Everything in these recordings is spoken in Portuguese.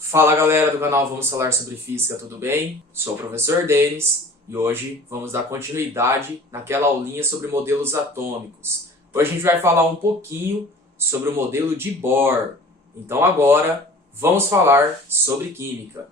Fala galera do canal Vamos Falar sobre Física, tudo bem? Sou o professor Denis e hoje vamos dar continuidade naquela aulinha sobre modelos atômicos. Hoje a gente vai falar um pouquinho sobre o modelo de Bohr. Então agora vamos falar sobre química.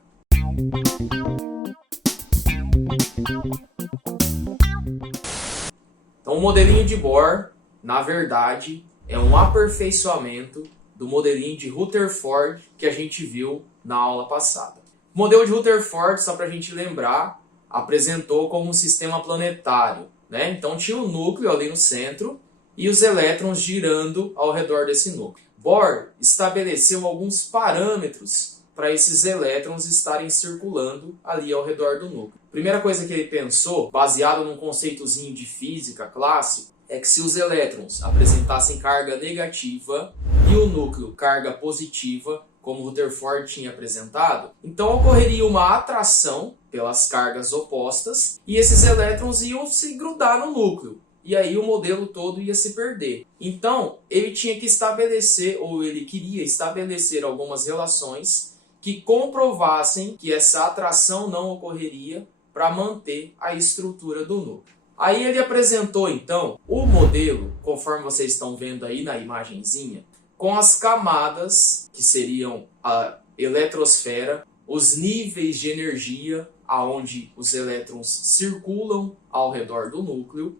Então o modelinho de Bohr, na verdade, é um aperfeiçoamento do modelinho de Rutherford que a gente viu na aula passada. O modelo de Rutherford, só para a gente lembrar, apresentou como um sistema planetário, né? Então tinha um núcleo ali no centro e os elétrons girando ao redor desse núcleo. Bohr estabeleceu alguns parâmetros para esses elétrons estarem circulando ali ao redor do núcleo. Primeira coisa que ele pensou, baseado num conceitozinho de física clássico, é que se os elétrons apresentassem carga negativa e o núcleo carga positiva, como Rutherford tinha apresentado, então ocorreria uma atração pelas cargas opostas e esses elétrons iam se grudar no núcleo. E aí o modelo todo ia se perder. Então ele tinha que estabelecer, ou ele queria estabelecer algumas relações que comprovassem que essa atração não ocorreria para manter a estrutura do núcleo. Aí ele apresentou então o modelo, conforme vocês estão vendo aí na imagenzinha, com as camadas, que seriam a eletrosfera, os níveis de energia aonde os elétrons circulam ao redor do núcleo,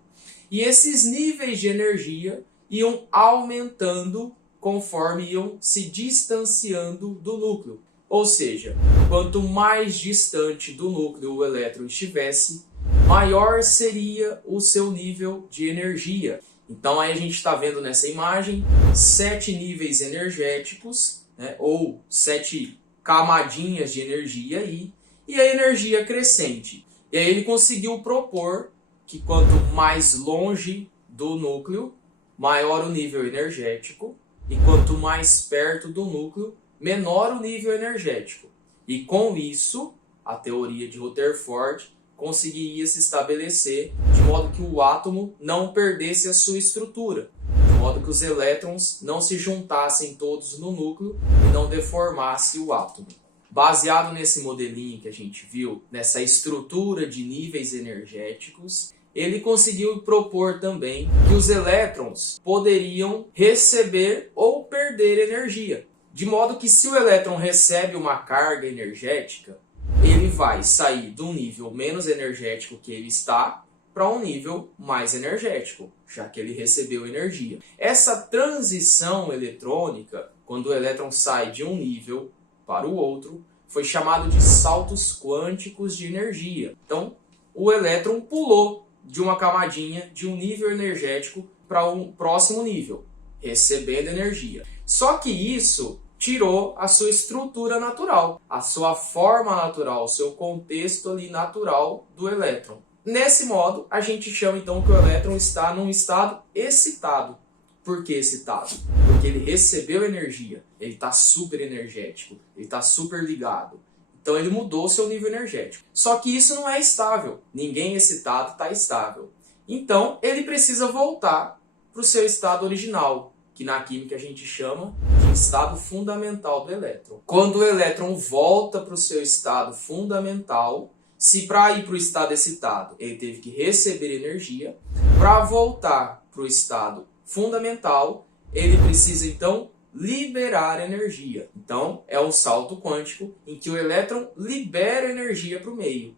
e esses níveis de energia iam aumentando conforme iam se distanciando do núcleo. Ou seja, quanto mais distante do núcleo o elétron estivesse, maior seria o seu nível de energia. Então aí a gente está vendo nessa imagem 7 níveis energéticos, né, ou 7 camadinhas de energia aí, e a energia crescente. E aí ele conseguiu propor que quanto mais longe do núcleo, maior o nível energético, e quanto mais perto do núcleo, menor o nível energético. E com isso, a teoria de Rutherford conseguiria se estabelecer de modo que o átomo não perdesse a sua estrutura, de modo que os elétrons não se juntassem todos no núcleo e não deformasse o átomo. Baseado nesse modelinho que a gente viu, nessa estrutura de níveis energéticos, ele conseguiu propor também que os elétrons poderiam receber ou perder energia, de modo que se o elétron recebe uma carga energética, ele vai sair de um nível menos energético que ele está para um nível mais energético, já que ele recebeu energia. Essa transição eletrônica, quando o elétron sai de um nível para o outro, foi chamado de saltos quânticos de energia. Então, o elétron pulou de uma camadinha, de um nível energético para um próximo nível, recebendo energia. Só que isso tirou a sua estrutura natural, a sua forma natural, o seu contexto ali natural do elétron. Nesse modo, a gente chama então que o elétron está num estado excitado. Por que excitado? Porque ele recebeu energia, ele está super energético, ele está super ligado. Então ele mudou o seu nível energético. Só que isso não é estável. Ninguém excitado está estável. Então ele precisa voltar para o seu estado original, que na química a gente chama de estado fundamental do elétron. Quando o elétron volta para o seu estado fundamental, se para ir para o estado excitado ele teve que receber energia, para voltar para o estado fundamental, ele precisa então liberar energia. Então é um salto quântico em que o elétron libera energia para o meio.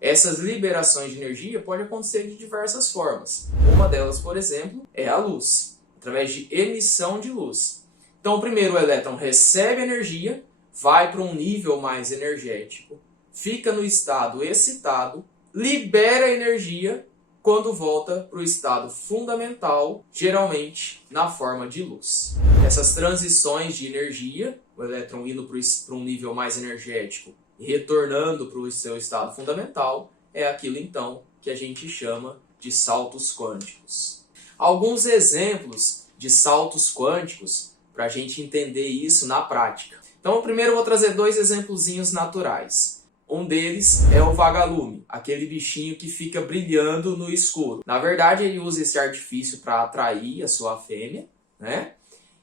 Essas liberações de energia podem acontecer de diversas formas. Uma delas, por exemplo, é a luz, através de emissão de luz. Então, primeiro o elétron recebe energia, vai para um nível mais energético, fica no estado excitado, libera energia quando volta para o estado fundamental, geralmente na forma de luz. Essas transições de energia, o elétron indo para um nível mais energético e retornando para o seu estado fundamental, é aquilo então que a gente chama de saltos quânticos. Alguns exemplos de saltos quânticos para a gente entender isso na prática. Então, primeiro eu vou trazer 2 exemplozinhos naturais. Um deles é o vagalume, aquele bichinho que fica brilhando no escuro. Na verdade, ele usa esse artifício para atrair a sua fêmea, né?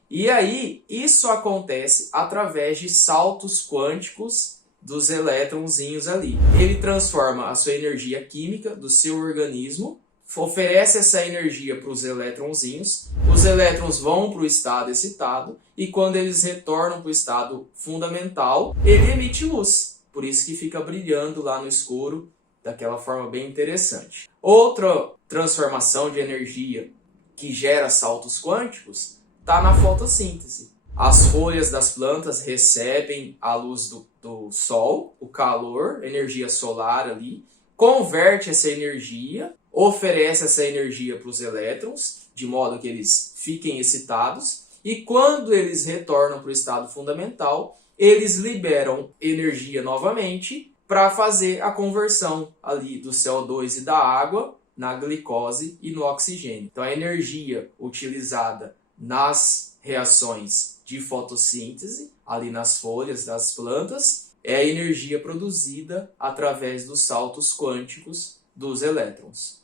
E aí, isso acontece através de saltos quânticos dos elétronzinhos ali. Ele transforma a sua energia química do seu organismo, oferece essa energia para os elétronzinhos, os elétrons vão para o estado excitado, e quando eles retornam para o estado fundamental, ele emite luz. Por isso que fica brilhando lá no escuro, daquela forma bem interessante. Outra transformação de energia que gera saltos quânticos está na fotossíntese. As folhas das plantas recebem a luz do sol, o calor, energia solar ali, converte essa energia, oferece essa energia para os elétrons, de modo que eles fiquem excitados, e quando eles retornam para o estado fundamental, eles liberam energia novamente para fazer a conversão ali do CO2 e da água na glicose e no oxigênio. Então a energia utilizada nas reações de fotossíntese, ali nas folhas das plantas, é a energia produzida através dos saltos quânticos dos elétrons.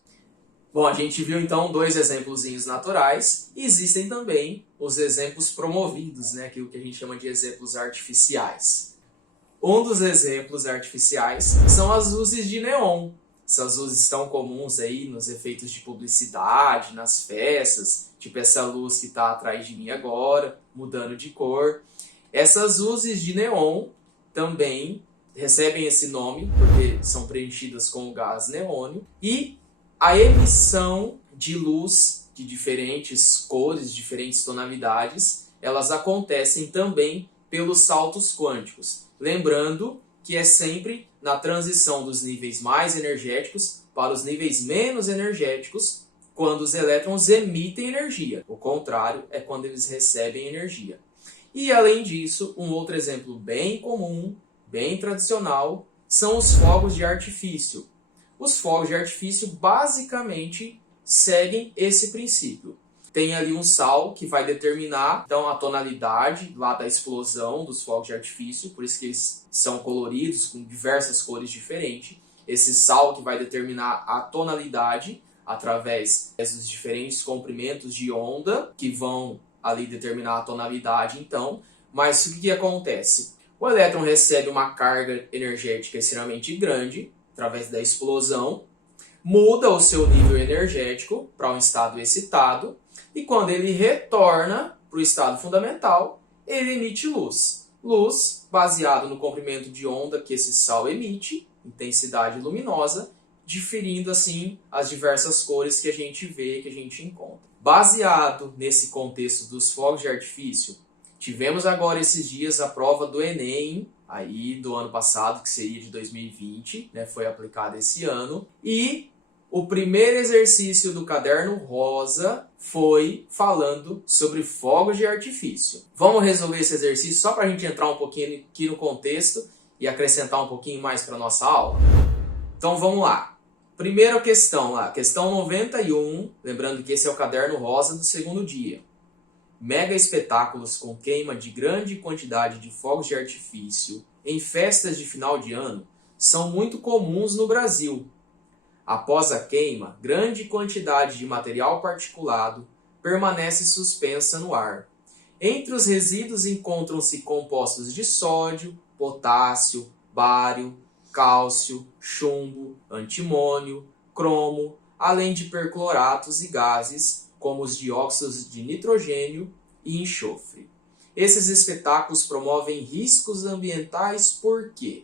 Bom, a gente viu então dois exemplozinhos naturais. Existem também os exemplos promovidos, né? Aquilo que a gente chama de exemplos artificiais. Um dos exemplos artificiais são as luzes de neon. Essas luzes tão comuns aí nos efeitos de publicidade, nas festas, tipo essa luz que está atrás de mim agora, mudando de cor. Essas luzes de neon também recebem esse nome porque são preenchidas com o gás neônio, e a emissão de luz de diferentes cores, diferentes tonalidades, elas acontecem também pelos saltos quânticos. Lembrando que é sempre na transição dos níveis mais energéticos para os níveis menos energéticos, quando os elétrons emitem energia. O contrário é quando eles recebem energia. E além disso, um outro exemplo bem comum, bem tradicional, são os fogos de artifício. Os fogos de artifício basicamente seguem esse princípio. Tem ali um sal que vai determinar então, a tonalidade lá da explosão dos fogos de artifício, por isso que eles são coloridos com diversas cores diferentes. Esse sal que vai determinar a tonalidade através dos diferentes comprimentos de onda que vão ali determinar a tonalidade então. Mas o que acontece? O elétron recebe uma carga energética extremamente grande através da explosão, muda o seu nível energético para um estado excitado, e quando ele retorna para o estado fundamental, ele emite luz. Luz baseado no comprimento de onda que esse sal emite, intensidade luminosa, diferindo assim as diversas cores que a gente vê, que a gente encontra. Baseado nesse contexto dos fogos de artifício, tivemos agora esses dias a prova do Enem, aí do ano passado, que seria de 2020, né, foi aplicada esse ano, e o primeiro exercício do caderno rosa foi falando sobre fogos de artifício. Vamos resolver esse exercício só para a gente entrar um pouquinho aqui no contexto e acrescentar um pouquinho mais para a nossa aula? Então vamos lá. Primeira questão lá, questão 91, lembrando que esse é o caderno rosa do segundo dia. Mega espetáculos com queima de grande quantidade de fogos de artifício em festas de final de ano são muito comuns no Brasil. Após a queima, grande quantidade de material particulado permanece suspensa no ar. Entre os resíduos encontram-se compostos de sódio, potássio, bário, cálcio, chumbo, antimônio, cromo, além de percloratos e gases como os dióxidos de nitrogênio e enxofre. Esses espetáculos promovem riscos ambientais por quê?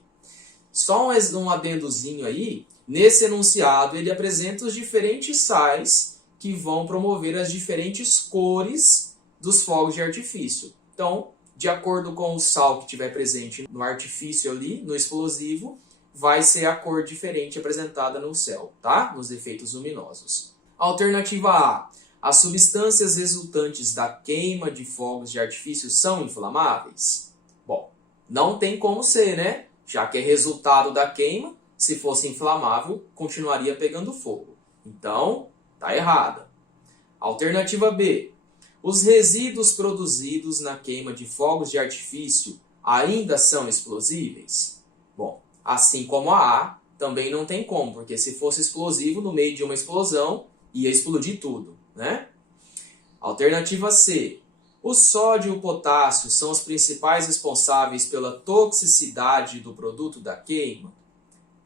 Só um adendozinho aí, nesse enunciado ele apresenta os diferentes sais que vão promover as diferentes cores dos fogos de artifício. Então, de acordo com o sal que estiver presente no artifício ali, no explosivo, vai ser a cor diferente apresentada no céu, tá? Nos efeitos luminosos. Alternativa A. As substâncias resultantes da queima de fogos de artifício são inflamáveis? Bom, não tem como ser, né? Já que é resultado da queima, se fosse inflamável, continuaria pegando fogo. Então, tá errada. Alternativa B. Os resíduos produzidos na queima de fogos de artifício ainda são explosíveis? Bom, assim como a A, também não tem como, porque se fosse explosivo, no meio de uma explosão, ia explodir tudo, né? Alternativa C. O sódio e o potássio são os principais responsáveis pela toxicidade do produto da queima?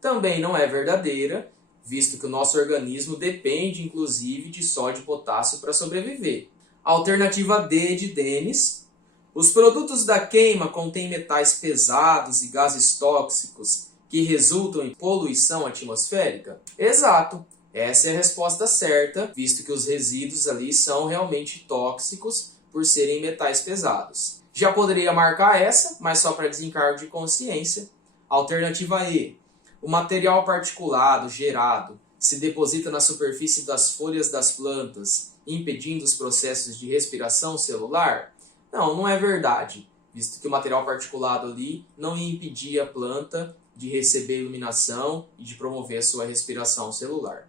Também não é verdadeira, visto que o nosso organismo depende inclusive de sódio e potássio para sobreviver. Alternativa D de Denis. Os produtos da queima contêm metais pesados e gases tóxicos que resultam em poluição atmosférica? Exato, essa é a resposta certa, visto que os resíduos ali são realmente tóxicos por serem metais pesados. Já poderia marcar essa, mas só para desencargo de consciência. Alternativa E. O material particulado gerado se deposita na superfície das folhas das plantas, impedindo os processos de respiração celular? Não, não é verdade, visto que o material particulado ali não ia impedir a planta de receber iluminação e de promover a sua respiração celular.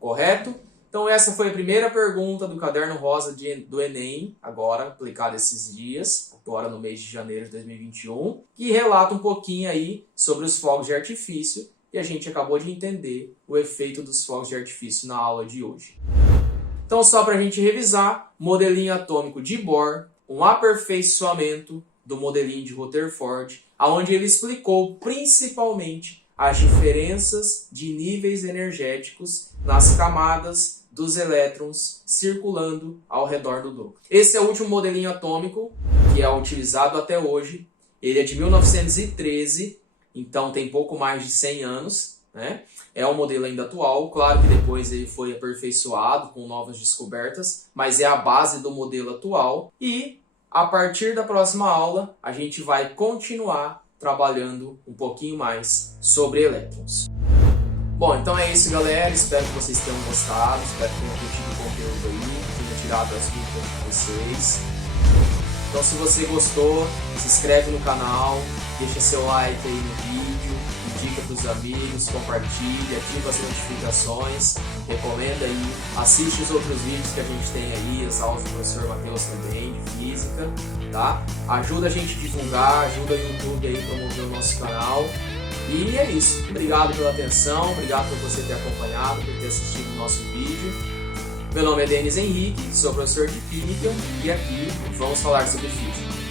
Correto? Então essa foi a primeira pergunta do Caderno Rosa do Enem, agora aplicada esses dias, agora no mês de janeiro de 2021, que relata um pouquinho aí sobre os fogos de artifício, e a gente acabou de entender o efeito dos fogos de artifício na aula de hoje. Então só para a gente revisar, modelinho atômico de Bohr, um aperfeiçoamento do modelinho de Rutherford, onde ele explicou principalmente as diferenças de níveis energéticos nas camadas dos elétrons circulando ao redor do núcleo. Esse é o último modelinho atômico que é utilizado até hoje. Ele é de 1913, então tem pouco mais de 100 anos, né? É um modelo ainda atual, claro que depois ele foi aperfeiçoado com novas descobertas, mas é a base do modelo atual. E a partir da próxima aula, a gente vai continuar trabalhando um pouquinho mais sobre elétrons. Bom, então é isso, galera. Espero que vocês tenham gostado, espero que tenham curtido o conteúdo aí, que tenha tirado as dúvidas de vocês. Então, se você gostou, se inscreve no canal, deixa seu like aí no vídeo, indica para os amigos, compartilha, ativa as notificações, recomenda aí, assiste os outros vídeos que a gente tem aí, as aulas do professor Matheus também, de física, tá? Ajuda a gente a divulgar, ajuda o YouTube aí a promover o nosso canal. E é isso. Obrigado pela atenção, obrigado por você ter acompanhado, por ter assistido o nosso vídeo. Meu nome é Denis Henrique, sou professor de Química e aqui vamos falar sobre física.